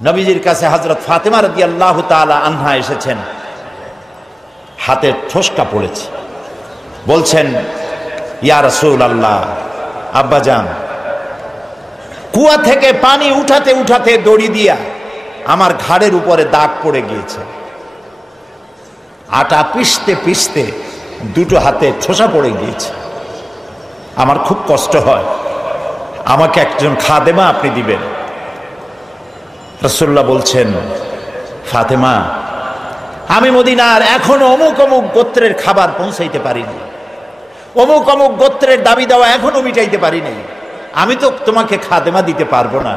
নবীজির কাছে হযরত ফাতেমা রাদিয়াল্লাহু তাআলা আনহা এসেছেন, হাতের ঠোসকা পড়েছে, বলছেন ইয়া রাসূলুল্লাহ, আব্বাজান, কুয়া থেকে পানি উঠাতে উঠাতে দড়ি দিয়া আমার ঘাড়ের উপরে দাগ পড়ে গিয়েছে, আটা পিষতে পিষতে দুটো হাতে ঠোসা পড়ে গিয়েছে, আমার খুব কষ্ট হয়, আমাকে একজন খাদেমা আপনি দিবেন। রাসূলুল্লাহ বলছেন, ফাতেমা, আমি মদিনার এখনো অমুক অমুক গোত্রের খাবার পৌঁছাইতে পারিনি, অমুক অমুক গোত্রের দাবি দেওয়া এখনো মিটাইতে পারিনি, আমি তো তোমাকে খাদেমা দিতে পারবো না,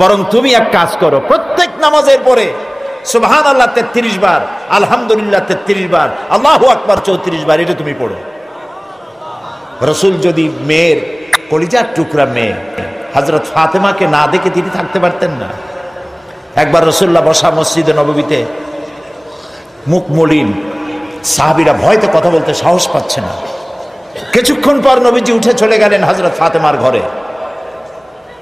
বরং তুমি এক কাজ করো, প্রত্যেক নামাজের পরে সুবহানাল্লাহ 33 বার, আলহামদুলিল্লাহ 33 বার, আল্লাহু আকবার 34 বার, এটা তুমি পড়ো। রাসূল যদি মেয়ের কলিজার টুকরা মেয়ে হযরত ফাতেমাকে না দেখে তিনি থাকতে পারতেন না। একবার রাসূলুল্লাহ বসা মসজিদে নববীতে, মুখ মলিন, সাহাবীরা ভয়তে কথা বলতে সাহস পাচ্ছে না। কিছুক্ষণ পর নবীজি উঠে চলে গেলেন হযরত ফাতেমার ঘরে।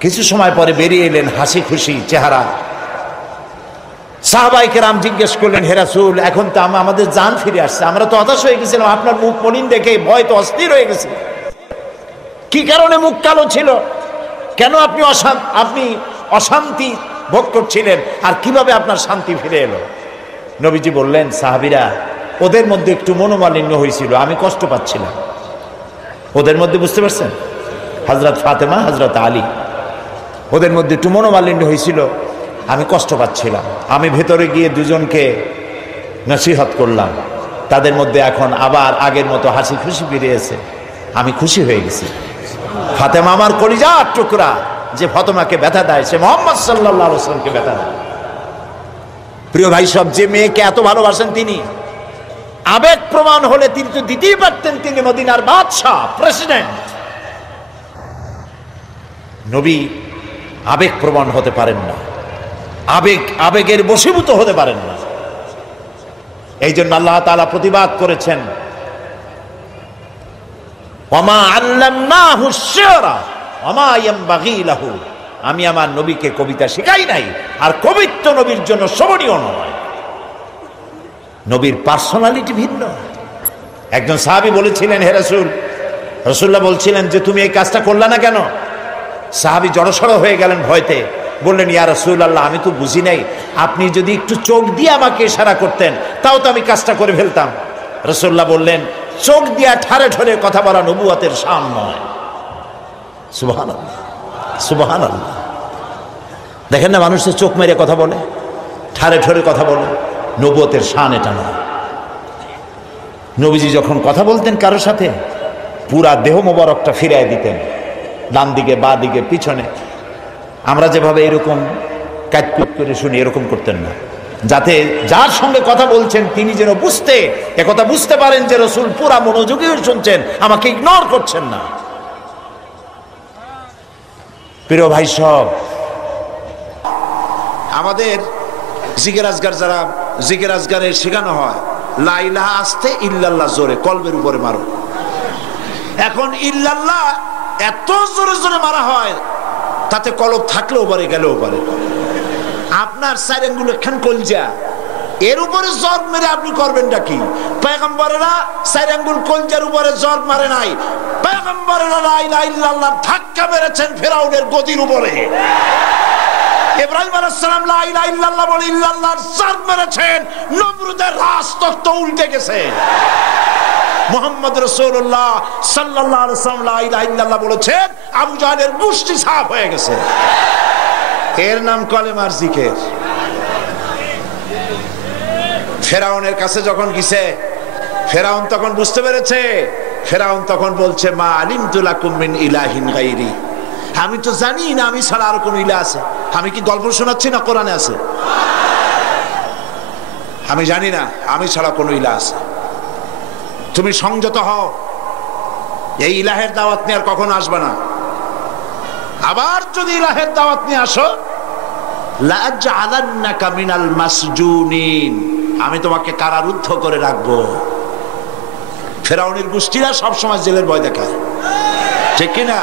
কিছু সময় পরে বেরিয়ে এলেন হাসি খুশি চেহারা। সাহাবায়ে কেরাম জিজ্ঞেস করলেন, হে রাসূল, এখন তো আমাদের জান ফিরে আসছে, আমরা তো হতাশ হয়ে গেছিলাম, আপনার মুখ মলিন দেখে ভয় তো অস্থির হয়ে গেছে, কি কারণে মুখ কালো ছিল, কেন আপনি অশান্তি ভোগ করছিলেন, আর কিভাবে আপনার শান্তি ফিরে এলো? নবীজি বললেন, সাহাবীরা, ওদের মধ্যে একটু মনোমালিন্য হয়েছিল, আমি কষ্ট পাচ্ছিলাম। ওদের মধ্যে, বুঝতে পারছেন, হযরত ফাতেমা, হযরত আলী, ওদের মধ্যে একটু মনোমালিন্য হয়েছিল, আমি কষ্ট পাচ্ছিলাম। আমি ভেতরে গিয়ে দুজনকে নসিহত করলাম, তাদের মধ্যে এখন আবার আগের মতো হাসি খুশি ফিরেছে, আমি খুশি হয়ে গেছি। ফাতেমা আমার কলিজার টুকরা, যে ফাতেমাকে ব্যথা দেয় সে মুহাম্মদ সাল্লাল্লাহু আলাইহি ওয়াসাল্লামকে ব্যথা দেয়। প্রিয় ভাই সব, যে মেয়েকে এত ভালোবাসেন তিনি, আবেগ প্রমাণ হলে তিনি তো দিতেই পারতেন, তিনি মদিনার বাদশা, প্রেসিডেন্ট। নবী আবেগ প্রমাণ হতে পারেন না, আবেগের বশীভূত হতে পারেন না। এই জন্য আল্লাহ তাআলা প্রতিবাদ করেছেন, ওয়ামা আল্লামনাহু শি'রা ওয়ামা ইয়ানবাগী লাহু, আমি আমার নবীকে কবিতা শেখাই নাই, আর কবিত্ব নবীর জন্য শোভনীয় নয়। নবীর পার্সোনালিটি ভিন্ন। একজন সাহাবী বলেছিলেন, হে রাসূল, রাসূলুল্লাহ বলছিলেন যে তুমি এই কাজটা করলা না কেন? সাহাবী জড়সড় হয়ে গেলেন ভয়তে, বললেন, ইয়া রাসূলুল্লাহ, আমি তো বুঝি নাই, আপনি যদি একটু চোখ দিয়ে আমাকে ইশারা করতেন তাও তো আমি কাজটা করে ফেলতাম। রাসূলুল্লাহ বললেন, চোখ দিয়া ঠারে ঠরে কথা বলা নবুয়তের শান নয়। সুবহানাল্লাহ, সুবহানাল্লাহ। দেখেন না, মানুষের চোখ মেরে কথা বলে, ঠারে ঠরে কথা বলে, নবুয়তের শান এটা নয়। নবীজি যখন কথা বলতেন কারোর সাথে, পুরা দেহ মোবারকটা ফিরায় দিতেন, ডান দিকে, বা দিকে, পিছনে। আমরা যেভাবে এরকম কাটকুট করে শুনি, এরকম করতেন না, যাতে যার সঙ্গে কথা বলছেন তিনি যেন একথা বুঝতে পারেন যে রাসূল পুরা মনোযোগী শুনছেন, আমাকে ইগনোর করছেন না। প্রিয় ভাই সব, আমাদের জিকির আজগার, যারা জিকির আজগারে শেখানো হয়, লা ইলাহা আস্তে, ইল্লাল্লাহ জোরে, কলবের উপরে মারো। এখন ইল্লাল্লাহ এত জোরে জোরে মারা হয়, তাতে কলব থাকলেও পারে, গেলেও পারে। আপনার 4 আঙ্গুল খান কলজা, এর উপরে জর্ব মেরে আপনি করবেনটা কি? পয়গম্বরেরা 4 আঙ্গুল কলজার উপরে জর্ব মারে নাই, পয়গম্বরেরা লা ইলাহা ইল্লাল্লাহ ধাক্কা মেরেছেন ফেরাউনের গদির উপরে। ইব্রাহিম আলাইহিস সালাম লা ইলাহা ইল্লাল্লাহ বলে ইল্লাল্লাহর জর্ব মেরেছেন, নমরুদের রাজতখ্ত উল্টে গেছে। মুহাম্মদ রাসূলুল্লাহ সাল্লাল্লাহু আলাইহি ওয়াসাল্লাম লা ইলাহা ইল্লাল্লাহ বলেছেন, আবু জাহেলের মুষ্টি সাফ হয়ে গেছে। এর নাম কলেমার জিকির। ফেরাউনের কাছে যখন গেছে, ফেরাউন তখন বুঝতে পেরেছে, ফেরাউন তখন বলছে, মা আলিমতু লাকুম মিন ইলাহিন গায়রি, আমি তো জানি না আমি ছাড়া আর কোন ইলাহ আছে। আমি কি গল্প শোনাচ্ছি না কোরআনে আছে? আমি জানি না আমি ছাড়া কোন ইলাহ আছে। তুমি সংযত হও, এই ইলাহের দাওয়াত নিয়ে আর কখনো আসবে না। আবার যদি ইলাহের দাওয়াত নিয়ে আসো, লা আজআলান্নাকা মিনাল মাসজুনিন, আমি তোমাকে কারারুদ্ধ করে রাখবো। ফেরাউনের গোষ্ঠীরা সবসময় জেলের ভয় দেখায়, ঠিক কিনা?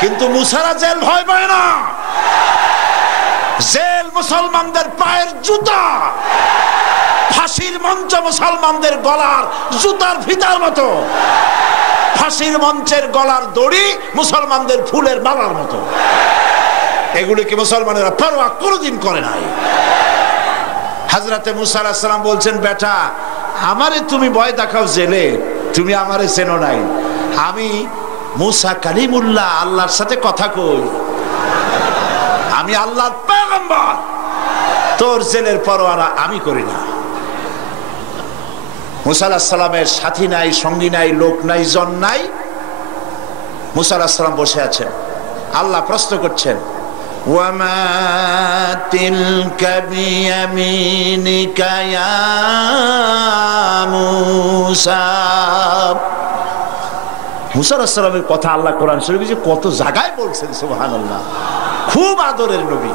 কিন্তু মুসারা জেল ভয় পায় না। জেল মুসলমানদের পায়ের জুতা, ফাঁসির মঞ্চ মুসলমানদের গলার জুতার ফিতার মতো, ফাঁসির মঞ্চের গলার দড়ি মুসলমানদের ফুলের মালার মতো। এগুলিকে মুসলমানেরা পরোয়া কোনোদিন করে নাই। হযরতে মুসা আলাইহিস সালাম বলছেন, বেটা আমারে তুমি ভয় দেখাও জেলে, তুমি আমারে চেনো নাই, আমি মুসা কালিমুল্লাহ, আল্লাহর সাথে কথা কই, আমি আল্লাহর পয়গম্বর, তোর জেলের পরোয়া আমি করি না। মুসা আলাইহিস সালামের সাথী নাই, সঙ্গী নাই, লোক নাই, জন নাই। মুসা আলাইহিস সালাম বসে আছেন, আল্লাহ প্রশ্ন করছেন, ওয়ামা তিলকা বিয়ামিনিকা ইয়া মুসা। মুসা আলাইহিস সালামের কথা আল্লাহ কোরআন শরীফে কত জায়গায় বলছেন, সুবহানাল্লাহ। খুব আদরের নবী।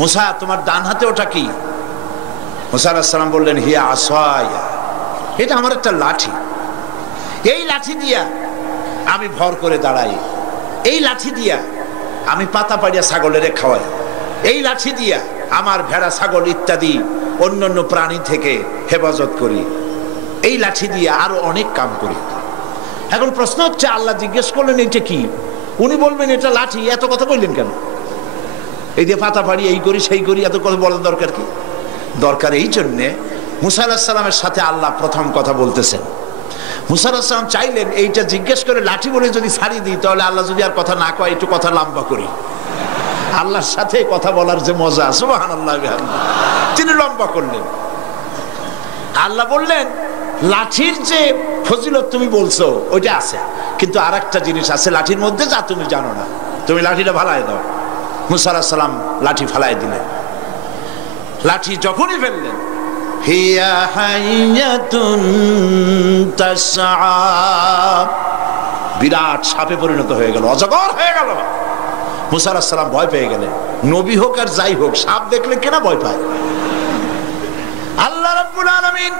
মুসা তোমার ডান হাতে ওটা কি? মুসা আলাইহিস সালাম বললেন, হিয়া আসায়া, এটা আমার একটা লাঠি, এই লাঠি দিয়া আমি ভর করে দাঁড়াই, এই লাঠি দিয়া আমি পাতা পাড়িয়া ছাগলের খাওয়াই, এই লাঠি দিয়া আমার ভেড়া ছাগল ইত্যাদি অন্যান্য প্রাণী থেকে হেফাজত করি, এই লাঠি দিয়ে আরো অনেক কাম করি। এখন প্রশ্ন হচ্ছে, আল্লাহ জিজ্ঞেস করলেন এটা কি? উনি বলবেন এটা লাঠি, এত কথা বললেন কেন? এই যে পাতা পাড়ি, এই করি সেই করি, এত কথা বলার দরকার কি? দরকার এই জন্যে মুসা আলাইহিস সালামের সাথে আল্লাহ প্রথম কথা বলতেছেন। মুসা আলাইহিস সালাম চাইলেন এইটা জিজ্ঞেস করে লাঠি বলে যদি ছাড়িয়ে দিই, তাহলে আল্লাহ যদি আর কথা না কয়, একটু কথা লম্বা করি। আল্লাহর সাথে কথা বলার যে মজা, সুবহানাল্লাহ, তিনি লম্বা করলেন। আল্লাহ বললেন, লাঠির যে ফজিলত তুমি বলছো ওইটা আছে, কিন্তু আর একটা জিনিস আছে লাঠির মধ্যে যা তুমি জানো না, তুমি লাঠিটা ফালাই দাও। মুসা আলাইহিস সালাম লাঠি ফালাই দিলেন। লাঠি যখনই ফেললেন, হিয়া হাইয়াতুন তাসআ, বিরাট সাপে পরিণত হয়ে গেল, অজগর হয়ে গেল। মুসা আলাইহিস সালাম ভয় পেয়ে গেলেন। নবী হোক আর যাই হোক, সাপ দেখলে কেনা ভয় পায়? আল্লাহ রাব্বুল আলামিন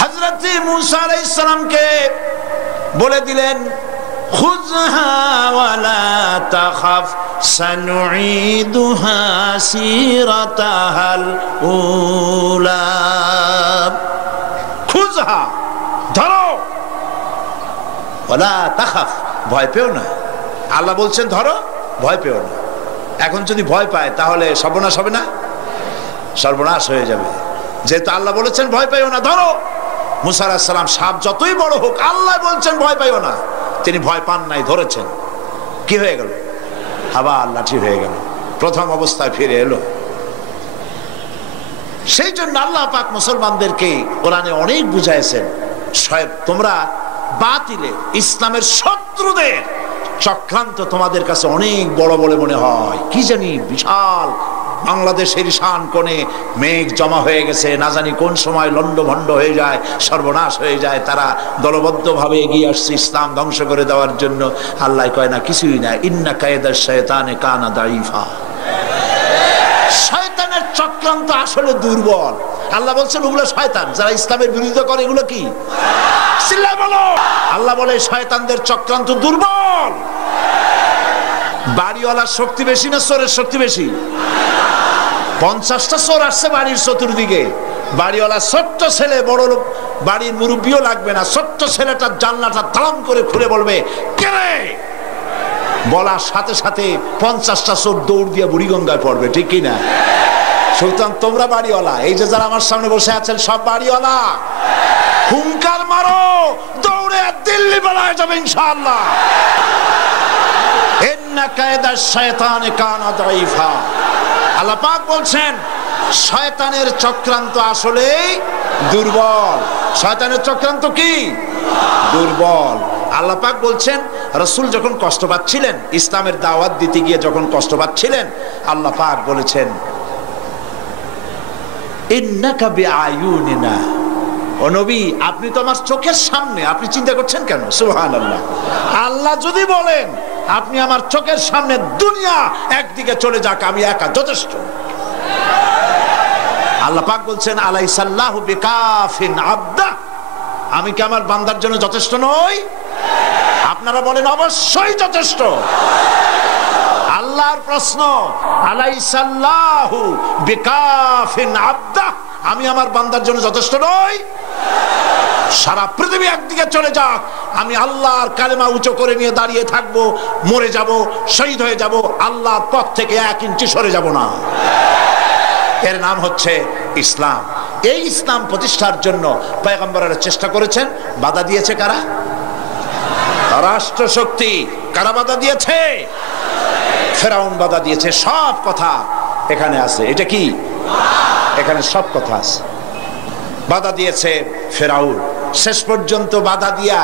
হযরত মুসা আলাইহিস সালামকে বলে দিলেন, খুযহা ওয়ালা তাখাফ সানুঈদুহা সিরাতাহাল উলা। খুযহা, ধরো, ওয়ালা তাখাফ, ভয় পেও না। আল্লাহ বলছেন ধরো, ভয় পেও না। এখন যদি ভয় পায় তাহলে সর্বনাশ হবে না? সর্বনাশ হয়ে যাবে। যেহেতু আল্লাহ বলেছেন ভয় পাইও না, ধরো। মুসা আলাইহিস সালাম সাপ যতই বড় হোক, আল্লাহ বলছেন ভয় পাইও না, তিনি ভয় পান নাই, ধরেছেন। কি হয়ে গেল? আবার লাঠি হয়ে গেল, প্রথম অবস্থায় ফিরে এলো। সেই জন্য আল্লাহ পাক মুসলমানদেরকে কোরআনে অনেক বুঝাইছেন, তোমরা বাতিলে ইসলামের শত্রুদের চক্রান্ত তোমাদের কাছে অনেক বড় বলে মনে হয়। কি জানি বিশাল বাংলাদেশের ঈশান কোণে মেঘ জমা হয়ে গেছে, না জানি কোন সময় লন্ডভন্ড হয়ে যায়, সর্বনাশ হয়ে যায়। তারা দলবদ্ধভাবে এগিয়ে আসছে ইসলাম ধ্বংস করে দেওয়ার জন্য। আল্লাহ কয় না, কিছুই না, ইন্না কায়দা শায়তানে কানা দাঈফা। শয়তানের চক্রান্ত আসলে দুর্বল। আল্লাহ বলছেন ওগুলো শয়তান, যারা ইসলামের বিরোধিতা করে এগুলো কি? চিল্লায় বলো। আল্লাহ বলে শয়তানদের চক্রান্ত দুর্বল। বাড়িওয়ালার শক্তি বেশি না চোরের শক্তি বেশি? 50টা চোর আসছে বাড়ির চতুর্দিকে, বাড়িওয়ালা ছোট্ট ছেলে, বড় লোক বাড়ির মুরব্বিও লাগবে না, ছোট্ট ছেলেটার জানলাটা তালাম করে খুলে বলবে কে রে, বলার সাথে সাথে 50টা চোর দৌড় দিয়ে বুড়িগঙ্গায় পড়বে, ঠিক কি না? সুতরাং তোমরা বাড়িওয়ালা, এই যে যারা আমার সামনে বসে আছেন সব বাড়িওয়ালা, হুঙ্কার মারো, দৌড়ে দিল্লি বেলায় যাবে ইনশাআল্লাহ। ইন্না কায়দা শায়তানে কানা দাঈফা। আল্লাহ পাক বলছেন শয়তানের চক্রান্ত আসলেই দুর্বল। শয়তানের চক্রান্ত কি? দুর্বল। আল্লাহ পাক বলছেন রাসূল যখন কষ্ট পাচ্ছিলেন, ইসলামের দাওয়াত দিতে গিয়ে যখন কষ্ট পাচ্ছিলেন, আল্লাহ পাক বলেছেন ইন্নাকা বিআয়ুনিনা, ও নবী আপনি তো আমার চোখের সামনে, আপনি চিন্তা করছেন কেন? সুবহানাল্লাহ। আল্লাহ যদি বলেন আপনি আমার চোখের সামনে, দুনিয়া একদিকে চলে যাক, আমি একা যথেষ্ট। আল্লাহ পাক বলছেন আলাইসাল্লাহু বিকাফিন আবদা, আমি কি আমার বান্দার জন্য যথেষ্ট নই? আপনারা বলেন অবশ্যই যথেষ্ট। পরিষ্কার প্রশ্ন, আলাইসাল্লাহু বিকাফিন আবদাহ, আমি আমার বান্দার জন্য যথেষ্ট নই? সারা পৃথিবী একদিকে চলে যাক, আমি আল্লাহর কালেমা উঁচু করে নিয়ে দাঁড়িয়ে থাকবো, মরে যাব, শহীদ হয়ে যাব, আল্লাহর পথ থেকে 1 ইঞ্চি সরে যাব না। এর নাম হচ্ছে ইসলাম। এই ইসলাম প্রতিষ্ঠার জন্য পয়গম্বররা চেষ্টা করেছেন। বাধা দিয়েছে কারা? রাষ্ট্র শক্তি। কারা বাধা দিয়েছে? ফেরাউন বাধা দিয়েছে। সব কথা এখানে আছে। এটা কি? এখানে সব কথা আছে। বাধা দিয়েছে ফেরাউন। শেষ পর্যন্ত বাধা দিয়া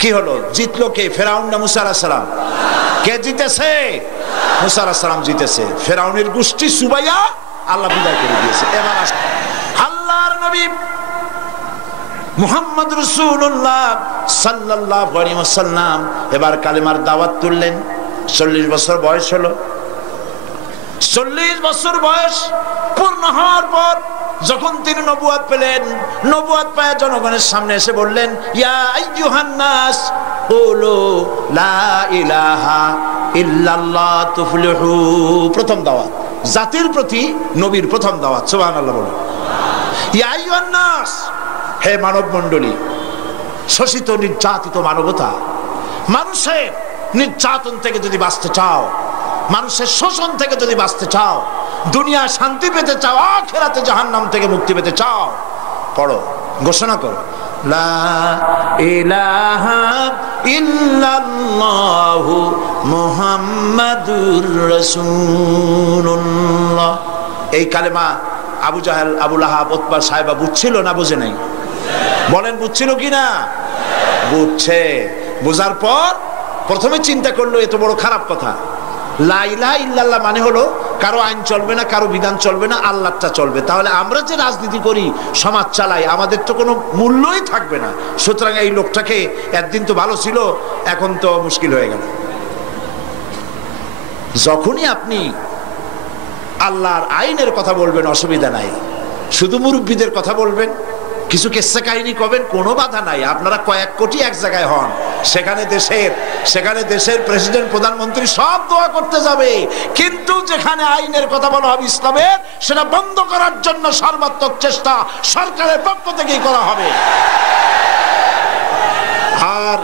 কি হলো? জিতলো কে? ফেরাউন না মুসা আলাইহিস সালাম? কে জিতেছে? মুসা আলাইহিস সালাম জিতেছে। ফেরাউনের গোষ্ঠী সুবাইয়া আল্লাহ বিদায় করে দিয়েছে। এবার আল্লাহর নবী মুহাম্মদ রাসূলুল্লাহ সাল্লাল্লাহু আলাইহি ওয়াসাল্লাম এবার কালেমার দাওয়াত তুললেন। 40 বছর বয়স হলো। 40 বছর বয়স পূর্ণ হওয়ার পর যখন তিনি নবুয়ত পেলেন, নবুয়ত পায় জনগণের সামনে এসে বললেন, ইয়া আইয়ুহান নাস কুলু লা ইলাহা ইল্লাল্লাহ তুফলিহু। প্রথম দাওয়াত, জাতির প্রতি নবীর প্রথম দাওয়াত। সুবহানাল্লাহ বলুন। ইয়া আইয়ুহান নাস, হে মানব মণ্ডলী, শোষিত নির্যাতিত মানবতা, মানুষের নির্যাতন থেকে যদি বাঁচতে চাও, মানুষের শোষণ থেকে যদি বাঁচতে চাও, দুনিয়া শান্তি পেতে চাও, আখিরাতে জাহান্নাম থেকে মুক্তি পেতে চাও, পড়ো, ঘোষণা করো, লা ইলাহা ইল্লাল্লাহু মুহাম্মাদুর রাসূলুল্লাহ। এই কালেমা আবু জাহেল, আবু লাহাব, উতবা, সাইবা বুঝছিল না বুঝে নাই? বলেন বুঝছিল কি না? বুঝছে। বুঝার পর প্রথমে চিন্তা করলো এত বড় খারাপ কথা। লা ইলাহা ইল্লাল্লাহ মানে হলো কারো আইন চলবে না, কারো বিধান চলবে না, আল্লাহটা চলবে। তাহলে আমরা যে রাজনীতি করি, সমাজ চালাই, আমাদের তো কোনো মূল্যই থাকবে না। সুতরাং এই লোকটাকে, একদিন তো ভালো ছিল, এখন তো মুশকিল হয়ে গেল। যখনই আপনি আল্লাহর আইনের কথা বলবেন অসুবিধা নাই, শুধু মুরব্বীদের কথা বলবেন, কিছু কেসা কাহিনী করবেন, কোনো বাধা নাই। আপনারা কয়েক কোটি এক জায়গায় হন, সেখানে দেশের প্রেসিডেন্ট, প্রধানমন্ত্রী সব দোয়া করতে যাবে, কিন্তু যেখানে আইনের কথা বলা হবে ইসলামের, সেটা বন্ধ করার জন্য সর্বাত্মক চেষ্টা সরকারের পক্ষ থেকেই করা হবে। আর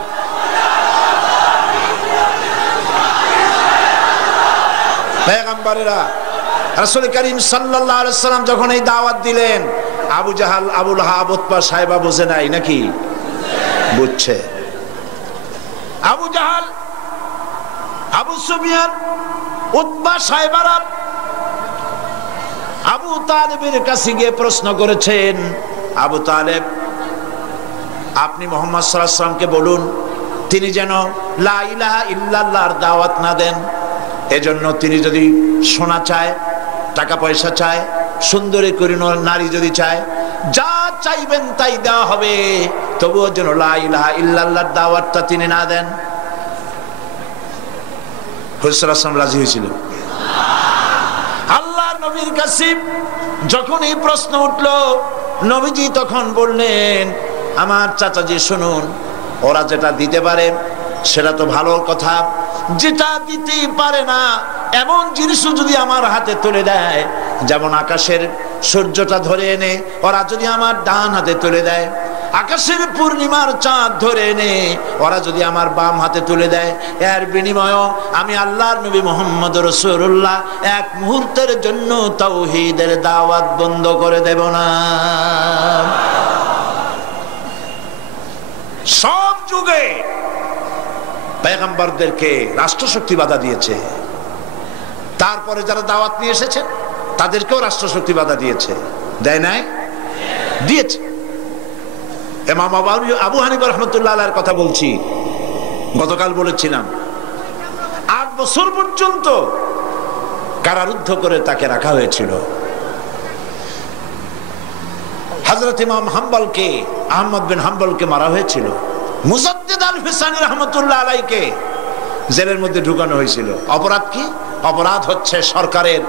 পয়গম্বরেরা, রাসূল করিম সাল্লাল্লাহু আলাইহি ওয়াসাল্লাম যখন এই দাওয়াত দিলেন, আবু জাহাল, আবু লাহাব, উতবা, সাইবা বুঝে নাই নাকি? বুঝছে। আবু জাহাল, আবু সুফিয়ান, উতবা, সাইবারা আবু তালেবের কাছে গিয়ে প্রশ্ন করেছেন, আবু তালেব, আপনি মুহাম্মদ সাল্লাল্লাহু আলাইহি ওয়াসাল্লামকে বলুন তিনি যেন লা ইলাহা ইল্লাল্লাহর দাওয়াত না দেন। এজন্য তিনি যদি সোনা চায়, টাকা পয়সা চায়, সুন্দরী করে নারী যদি চায়, যা চাইবেন তাই দেওয়া হবে, তবুও যেন লা ইলাহা ইল্লাল্লাহর দাওয়াতটা তিনি না দেন। হুজুর রাজি হয়েছিল। আল্লাহর নবীর কাছে যখন এই প্রশ্ন উঠলো, নবীজি তখন বললেন, আমার চাচাজি শুনুন, ওরা যেটা দিতে পারে সেটা তো ভালো কথা, যেটা দিতেই পারে না এমন জিনিসও যদি আমার হাতে তুলে দেয়, যেমন আকাশের সূর্যটা ধরে এনে ওরা যদি আমার ডান হাতে তুলে দেয়, আকাশের পূর্ণিমার চাঁদ ধরে এনে ওরা যদি আমার বাম হাতে তুলে দেয়, এর বিনিময়ে আমি আল্লাহর নবী মুহাম্মদ রাসূলুল্লাহ এক মুহূর্তের জন্য তাওহীদের দাওয়াত বন্ধ করে দেব না। সব যুগে পয়গম্বরদেরকে রাষ্ট্রশক্তি বাধা দিয়েছে, তারপরে যারা দাওয়াত নিয়ে এসেছে তাদেরকেও রাষ্ট্রশক্তি বাধা দিয়েছে, দেয় নাই? দিয়েছে। ইমাম আবু হানিফা রাহমাতুল্লাহ আলাইহির কথা বলছি, গতকাল বলেছিলাম, 8 বছর পর্যন্ত কারারুদ্ধ করে তাকে রাখা হয়েছিল। হযরত ইমাম হাম্বলকে, আহমদ বিন হাম্বলকে মারা হয়েছিল। মুজাদ্দিদ আল ফিসানি রাহমাতুল্লাহ আলাইহিকে জেলের মধ্যে ঢুকানো হয়েছিল। অপরাধ কি? অপরাধ হচ্ছে সরকারের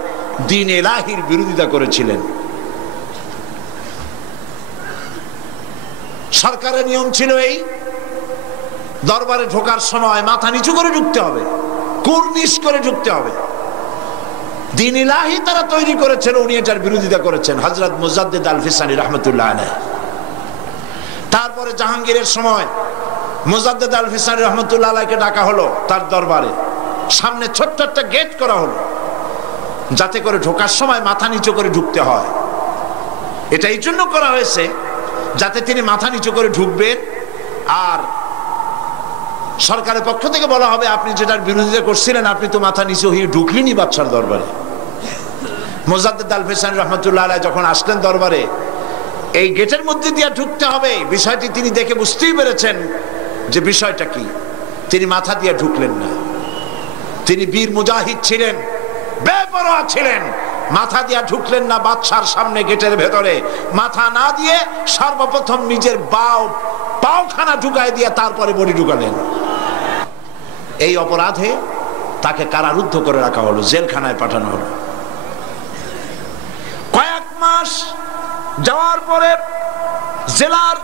দ্বীন ইলাহির বিরোধিতা করেছিলেন। সরকারের নিয়ম ছিল এই, দরবারে ঢোকার সময় মাথা নিচু করে ঢুকতে হবে, কুর্নিশ করে ঢুকতে হবে। দ্বীন ইলাহি তারা তৈরি করেছেন, উনি এটার বিরোধিতা করেছেন, হযরত মুজাদ্দিদ আল ফিসানি রাহমাতুল্লাহ আলাইহি। তারপরে জাহাঙ্গীরের সময় মুজাদ্দিদ আল ফিসানি রাহমাতুল্লাহ আলাইহিকে ডাকা হলো তার দরবারে। সামনে ছোট্ট একটা গেট করা হলো, যাতে করে ঢোকার সময় মাথা নিচু করে ঢুকতে হয়। এটা এই জন্য করা হয়েছে যাতে তিনি মাথা নিচু করে ঢুকবেন, আর সরকারের পক্ষ থেকে বলা হবে আপনি যেটার বিরোধিতা করছিলেন আপনি তো মাথা নিচু হয়ে ঢুকলেনই বাদশার দরবারে। মুজাদ্দিদ আল ফিসানি রাহমাতুল্লাহ আলাইহি যখন আসলেন দরবারে, এই গেটের মধ্যে দিয়ে ঢুকতে হবে বিষয়টি তিনি দেখে বুঝতেই পেরেছেন যে বিষয়টা কি। তিনি মাথা দিয়ে ঢুকলেন না। তিনি বীর মুজাহিদ ছিলেন, বেপরোয়া ছিলেন, মাথা দিয়ে ঢুকলেন না বাদশার সামনে গেটের ভেতরে। মাথা না দিয়ে সর্বপ্রথম নিজের পাওখানা ঢুকায় দিয়ে তারপরে বডি ঢুকালেন। এই অপরাধে তাকে কারারুদ্ধ করে রাখা হলো, জেলখানায় পাঠানো হলো। কয়েক মাস যাওয়ার পরে জেলার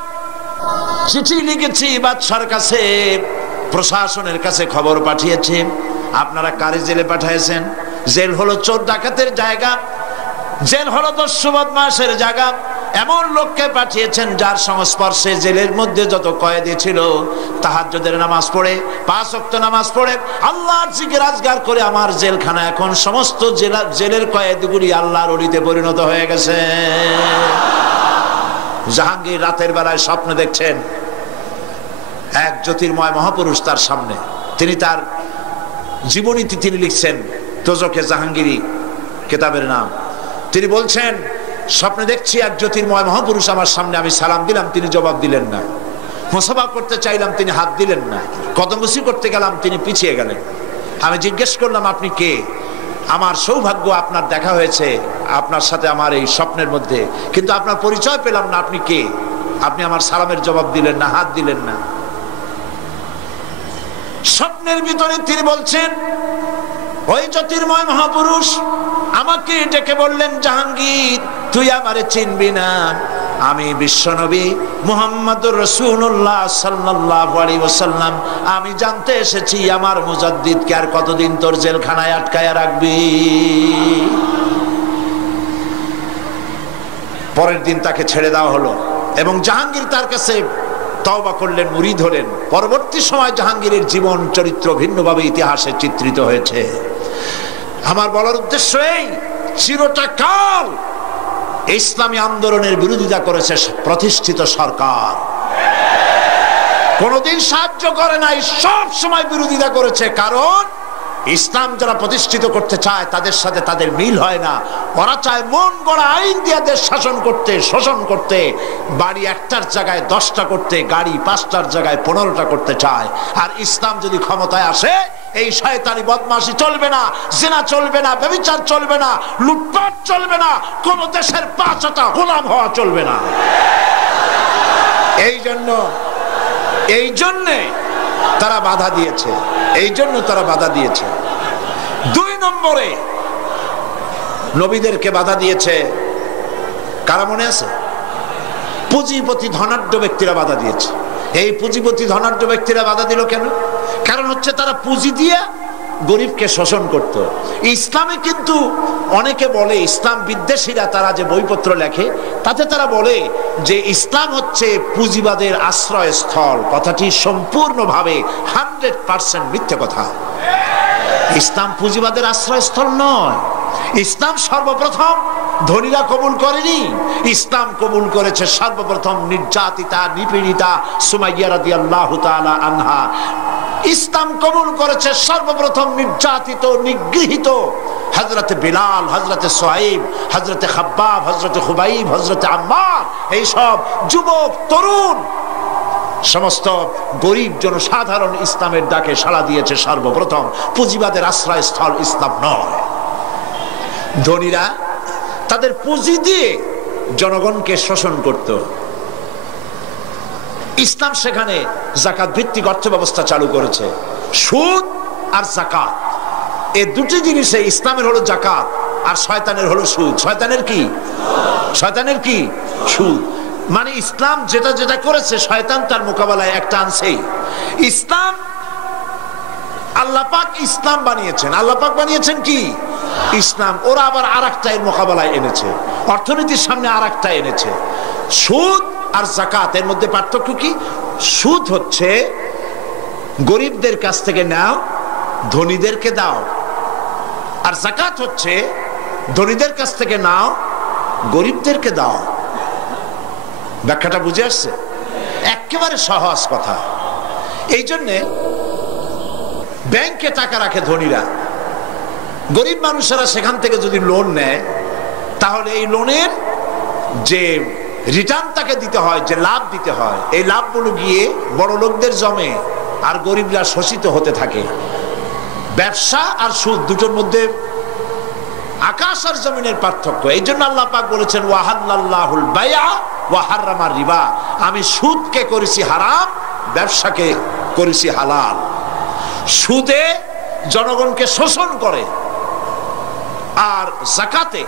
চিঠি লিখেছি বাদশার কাছে, প্রশাসনের কাছে খবর পাঠিয়েছে, আপনারা কারে জেলে পাঠিয়েছেন? জেল হলো চোর ডাকাতের জায়গা, জেল হলো দস্যু বদমাশের জায়গা। এমন লোককে পাঠিয়েছেন যার সংস্পর্শে জেলের মধ্যে যত কয়েদি ছিল তাহাজ্জুদের নামাজ পড়ে, 5 ওয়াক্ত নামাজ পড়ে, আল্লাহর জিকির আজগার করে আমার জেলখানা এখন সমস্ত জেলের কয়েদিগুলি আল্লাহর ওলিতে পরিণত হয়ে গেছে। জাহাঙ্গীর রাতের বেলায় স্বপ্ন দেখছেন এক জ্যোতির্ময় মহাপুরুষ তার সামনে। তিনি তার জীবনীতে তিনি লিখছেন, তোজকে জাহাঙ্গীরি কিতাবের নাম। তিনি বলছেন, স্বপ্নে দেখছি এক জ্যোতির্ময় মহাপুরুষ আমার সামনে, আমি সালাম দিলাম তিনি জবাব দিলেন না, মুসাফা করতে চাইলাম তিনি হাত দিলেন না, কদমবুসি করতে গেলাম তিনি পিছিয়ে গেলেন। আমি জিজ্ঞেস করলাম আপনি কে? আমার সৌভাগ্য আপনার দেখা হয়েছে আপনার সাথে আমার এই স্বপ্নের মধ্যে, কিন্তু আপনার পরিচয় পেলাম না, আপনি কে? আপনি আমার সালামের জবাব দিলেন না, হাত দিলেন না। স্বপ্নের ভিতরে তিনি বলছেন, ওই জ্যোতির্ময় মহাপুরুষ আমাকে ডেকে বললেন, জাহাঙ্গীর তুই আমারে চিনবি না, আমি বিশ্বনবী মুহাম্মদুর রাসূলুল্লাহ সাল্লাল্লাহু আলাইহি ওয়াসাল্লাম। আমি জানতে এসেছি আমার মুজাদ্দিদকে আর কতদিন তোর জেলখানায় আটকায়া রাখবি। পরের দিন তাকে ছেড়ে দেওয়া হলো এবং জাহাঙ্গীর তার কাছে তওবা করলেন, মুরিদ হলেন। পরবর্তী সময় জাহাঙ্গীরের জীবন চরিত্র ভিন্নভাবে ইতিহাসে চিত্রিত হয়েছে। আমার বলার উদ্দেশ্য এই, চিরটা কাল ইসলামী আন্দোলনের বিরোধিতা করেছে প্রতিষ্ঠিত সরকার, কোনদিন সাহায্য করে নাই, সব সময় বিরোধিতা করেছে। কারণ ইসলাম যারা প্রতিষ্ঠিত করতে চায় তাদের সাথে তাদের মিল হয় না। ওরা চায় মন গড়া আইন দিয়ে দেশ শাসন করতে, শোষণ করতে, বাড়ি 1টার জায়গায় 10টা করতে, গাড়ি 5টার জায়গায় 15টা করতে চায়। আর ইসলাম যদি ক্ষমতায় আসে, এই শয়তানি বদমাশি চলবে না, জিনা চলবে না, ব্যভিচার চলবে না, লুটপাট চলবে না, কোন দেশের 5টা গোলাম হওয়া চলবে না। এই জন্যে তারা বাধা দিয়েছে, এই জন্য তারা বাধা দিয়েছে। 2 নম্বরে নবীদেরকে বাধা দিয়েছে কারা মনে আছে? পুঁজিপতি ধনাঢ্য ব্যক্তিরা বাধা দিয়েছে। এই পুঁজিপতি ধনাঢ্য ব্যক্তিরা বাধা দিল কেন? কারণ হচ্ছে তারা পুঁজি দিয়ে গরিবকে শোষণ করত। ইসলামে কিন্তু অনেকে বলে, ইসলাম বিদ্বেষীরা তারা যে বইপত্র লেখে তাতে তারা বলে যে ইসলাম হচ্ছে পুঁজিবাদের আশ্রয়স্থল। কথাটি সম্পূর্ণভাবে 100% মিথ্যে কথা। ইসলাম পুঁজিবাদের আশ্রয়স্থল নয়। ইসলাম সর্বপ্রথম ধনীরা কবুল করেনি, ইসলাম কবুল করেছে সর্বপ্রথম নির্যাতিতা, নিপীড়িতা সুমাইয়া রাদিয়াল্লাহু তাআলা আনহা। ইসলাম কবুল করেছে সর্বপ্রথম নির্যাতিত, নিগৃহীত হযরত বিলাল, হযরত সুহাইব, হযরত খাব্বাব, হযরত খুবাইব, হযরত আম্মার, এই সব যুবক তরুণ সমস্ত গরিব জনসাধারণ ইসলামের ডাকে সাড়া দিয়েছে সর্বপ্রথম। পুঁজিবাদের আশ্রয়স্থল ইসলাম নয়। ধনীরা তাদের পুঁজি দিয়ে জনগণকে শোষণ করত। ইসলাম সেখানে যাকাত ভিত্তিক অর্থ ব্যবস্থা চালু করেছে। সুদ আর যাকাত, এই দুটি জিনিসে ইসলামের হলো যাকাত আর শয়তানের হলো সুদ। শয়তানের কি? শয়তানের কি? সুদ। মানে ইসলাম যেটা যেটা করেছে শয়তান তার মোকাবেলায় একটা আনছেই। ইসলাম আল্লাহ পাক ইসলাম বানিয়েছেন। আল্লাহ পাক বানিয়েছেন কি? ইসলাম। ওরা আবার আরেকটা এর মোকাবেলায় এনেছে, অর্থনীতির সামনে আরেকটা এনেছে, সুদ আর যাকাত। এর মধ্যে পার্থক্য কি? সুদ হচ্ছে গরিবদের কাছ থেকে নাও, ধনীদেরকে দাও, আর যাকাত হচ্ছে ধনীদের কাছ থেকে নাও, গরিবদেরকে দাও। ব্যাখ্যাটা বুঝে আসছে? একেবারে সহজ কথা। এই জন্যে ব্যাংকে টাকা রাখে ধনীরা, গরিব মানুষেরা সেখান থেকে যদি লোন নেয়, তাহলে এই লোনের যে রিটার্ন তাকে দিতে হয়, যে লাভ দিতে হয়, এই লাভগুলো গিয়ে বড় লোকদের জমে, আর গরিবরা শোষিত হতে থাকে। ব্যবসা আর সুদ দুটোর মধ্যে আকাশ আর জমিনের পার্থক্য। এই জন্য আল্লাহ পাক বলেছেন ওয়াহাল্লাল্লাহুল বাইআ ওয়া হারামার রিবা, আমি সুদকে করেছি হারাম, ব্যবসাকে করেছি হালাল। সুদে জনগণকে শোষণ করে, আর যাকাতে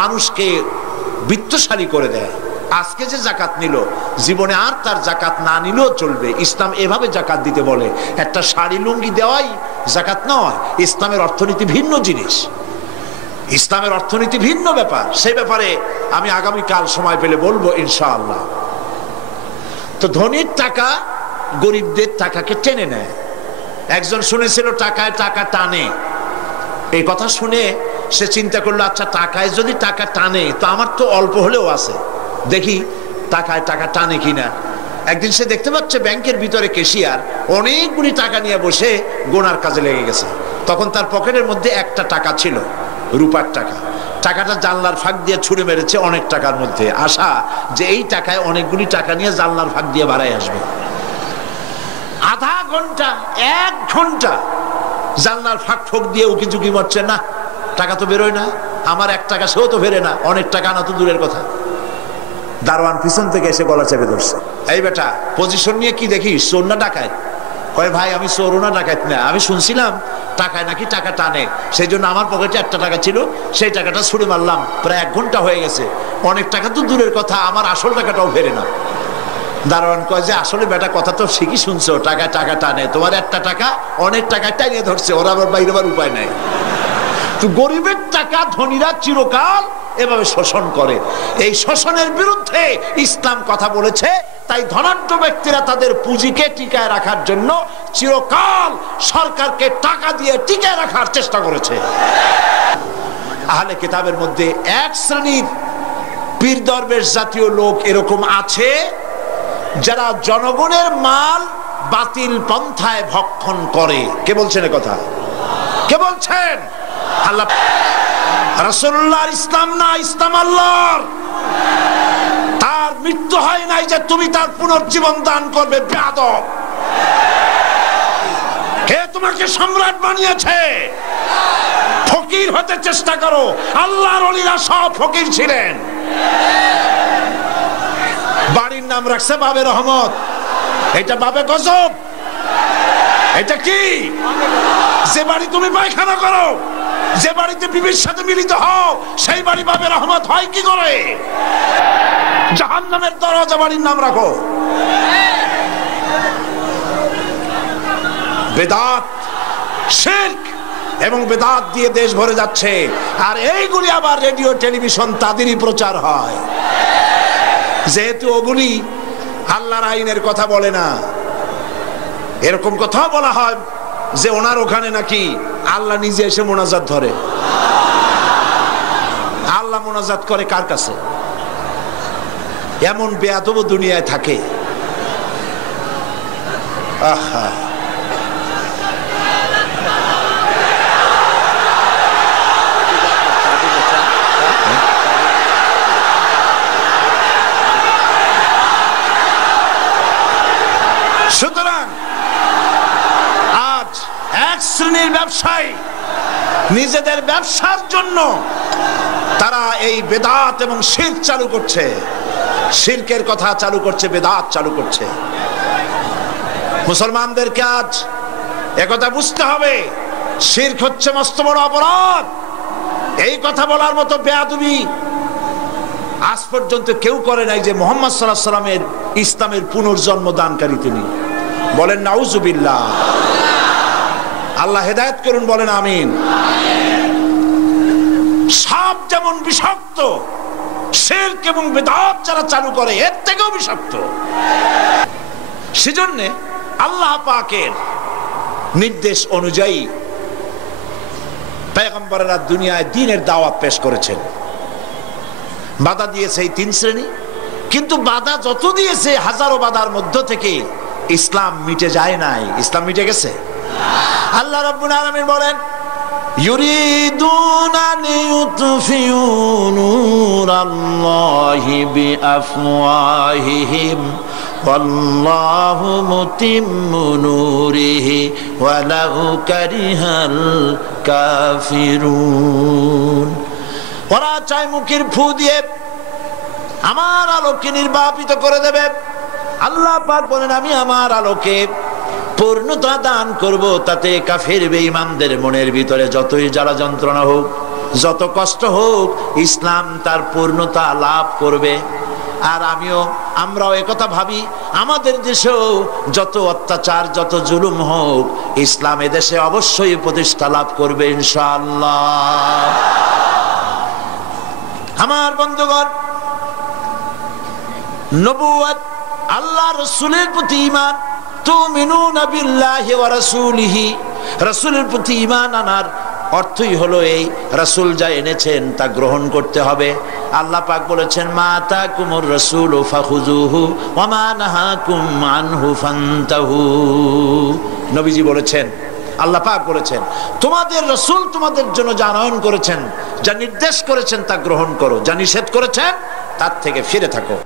মানুষকে বিত্তশালী করে দেয়। আজকে যে যাকাত নিল, জীবনে আর তার যাকাত না নিলেও চলবে। ইসলাম এভাবে যাকাত দিতে বলে। একটা শাড়ি লুঙ্গি দেওয়াই যাকাত নয়। ইসলামের অর্থনীতি ভিন্ন জিনিস, ইসলামের অর্থনীতি ভিন্ন ব্যাপার। সেই ব্যাপারে আমি আগামীকাল সময় পেলে বলবো ইনশাআল্লাহ। তো ধনীর টাকা গরিবদের টাকাকে টেনে নেয়। একজন শুনেছিল টাকায় টাকা টানে, এই কথা শুনে সে চিন্তা করলো, আচ্ছা টাকায় যদি টাকা টানে তো আমার তো অল্প হলেও আছে, দেখি টাকায় টাকা টানে কিনা। একদিন সে দেখতে পাচ্ছে ব্যাংকের ভিতরে ক্যাশিয়ার অনেকগুলি টাকা নিয়ে বসে গোনার কাজে লেগে গেছে। তখন তার পকেটের মধ্যে একটা টাকা ছিল, রূপার টাকা। টাকাটা জানলার ফাঁক দিয়ে ছুঁড়ে মেরেছে অনেক টাকার মধ্যে, আশা যে এই টাকায় অনেকগুলি টাকা নিয়ে জানলার ফাঁক দিয়ে বাড়াই আসবে। আধা ঘন্টা, 1 ঘন্টা জানলার ফাঁক ফোক দিয়ে উকি ঝুঁকি মারছে, না টাকা তো বেরোয় না, আমার 1 টাকা সেও তো ফেরে না, অনেক টাকা না তো দূরের কথা। দারোয়ান পিছন থেকে এসে গলা চেপে ধরছে, এই বেটা পজিশন নিয়ে কি দেখিস, চোর না ডাকাত? কয় ভাই আমি চোর না ডাকাত না, আমি শুনছিলাম টাকায় নাকি টাকা টানে, সেই জন্য আমার পকেটে 1 টাকা ছিল, সেই টাকাটা ছুড়ে মারলাম। প্রায় 1 ঘন্টা হয়ে গেছে, অনেক টাকা তো দূরের কথা, আমার আসল টাকাটাও ফেরে না। দারোয়ান কয় যে আসলে বেটা কথা তো ঠিকই শুনছো, টাকায় টাকা টানে, তোমার 1 টাকা অনেক টাকায় টানিয়ে ধরছে, ওরা আবার বাইরে উপায় নাই। তো গরিবের টাকা ধনীরা চিরকাল এভাবে শোষণ করে। এই শোষণের বিরুদ্ধে ইসলাম কথা বলেছে। তাই ধনাঢ্য ব্যক্তিরা তাদের পুঁজিকে টিকায় রাখার জন্য চিরকাল সরকারকে টাকা দিয়ে টিকায় রাখার চেষ্টা করেছে। আহলে কিতাবের মধ্যে এক শ্রেণীর পীর দরবেশ জাতীয় লোক এরকম আছে, যারা জনগণের মাল বাতিল পন্থায় ভক্ষণ করে। কে বলছেন এ কথা? কে বলছেন? আল্লাহ। রাসূলুল্লাহর ইসলাম না, ইসলাম আল্লাহর। তার মৃত্যু হয় নাই যে তুমি তার পুনর্জীবন দান করবে, বেয়াদব। কে তোমাকে সম্রাট বানিয়েছে? ফকির হতে চেষ্টা করো, আল্লাহর ওলিরা সব ফকির ছিলেন। বাড়ির নাম রাখছে বাবে রহমত, এটা বাবে গজব। এটা কি? যে বাড়ি তুমি পায়খানা করো, যে বাড়িতে বিবির সাথে মিলিত হও, সেই বাড়ি বাবে রহমত হয় কি করে? জাহান্নামের দরজা বাড়ির নাম রাখো। বেদাত, শিরক এবং বেদাত দিয়ে দেশ ভরে যাচ্ছে, আর এইগুলি আবার রেডিও টেলিভিশন তাদেরই প্রচার হয়। যেহেতু ওগুলি আল্লাহর আইনের কথা বলে না, এরকম কথা বলা হয় যে ওনার ওখানে নাকি আল্লাহ নিজে এসে মোনাজাত ধরে। আল্লাহ মোনাজাত করে কার কাছে? এমন বেয়াদব দুনিয়ায় থাকে। আহা, সুতরাং আজ এক শ্রেণীর ব্যবসায়ী নিজেদের ব্যবসার জন্য তারা এই বেদাত এবং শিরক চালু করছে, শিরকের কথা চালু করছে, বেদাত চালু করছে। মুসলমানদেরকে আজ একথা বুঝতে হবে, শিরক হচ্ছে মস্ত বড় অপরাধ। এই কথা বলার মতো বেয়াদবি আজ পর্যন্ত কেউ করে নাই যে মুহাম্মদ সাল্লাল্লাহু আলাইহি ওয়াসাল্লামের ইসলামের পুনর্জন্ম দানকারী তিনি। বলেন নাউজুবিল্লাহ। আল্লাহ হেদায়েত করুন, বলেন আমিন। সাপ যেমন বিষাক্ত, শিরক এবং বিদআত যারা চালু করে এর থেকেও বিষাক্ত। সেজন্য আল্লাহ পাকের নির্দেশ অনুযায়ী পয়গম্বরেরা দুনিয়ায় দ্বীনের দাওয়াত পেশ করেছেন। বাধা দিয়েছে এই তিন শ্রেণী, কিন্তু বাধা যত দিয়েছে হাজারো বাধার মধ্য থেকে ইসলাম মিটে যায় নাই। ইসলাম মিটে গেছে? আল্লাহ রাব্বুল আলামিন বলেন, ইউরিদুনা লিইউতফিউ নূরাল্লাহি বিআফওয়াহিহিম ওয়াল্লাহু মুতিম্মু নূরিহি ওয়ালাউ কারিহাল কাফিরুন। ওরা চায় মুখের ফু দিয়ে আমার আলোকে নির্বাপিত করে দেবে। আল্লাহ পাক বলেন, আমি আমার আলোকে পূর্ণতা দান করব, তাতে কাফের বেঈমানদের মনের ভিতরে যতই জ্বালা যন্ত্রণা হোক, যত কষ্ট হোক, ইসলাম তার পূর্ণতা লাভ করবে। আর আমরাও একথা ভাবি, আমাদের দেশেও যত অত্যাচার, যত জুলুম হোক, ইসলাম এদেশে অবশ্যই প্রতিষ্ঠা লাভ করবে ইনশাআল্লাহ। আমার বন্ধুগণ, নবুয়ত, আল্লাহ রাসূলের প্রতি ঈমান, তুমিনুনা বিল্লাহি ওয়া রাসূলিহি, রাসূলের প্রতি ঈমান আনার অর্থই হলো এই, রাসূল যা এনেছেন তা গ্রহণ করতে হবে। আল্লাহ পাক বলেছেন, মা তাকুমুর রাসূলু ফাখুযুহু ওয়া মা নাহাকুম আনহু ফান্তাহু। নবীজি বলেছেন, আল্লাহ পাক বলেছেন, তোমাদের রাসূল তোমাদের জন্য যা আনয়ন করেছেন, যা নির্দেশ করেছেন তা গ্রহণ করো, যা নিষেধ করেছেন তার থেকে ফিরে থাকো।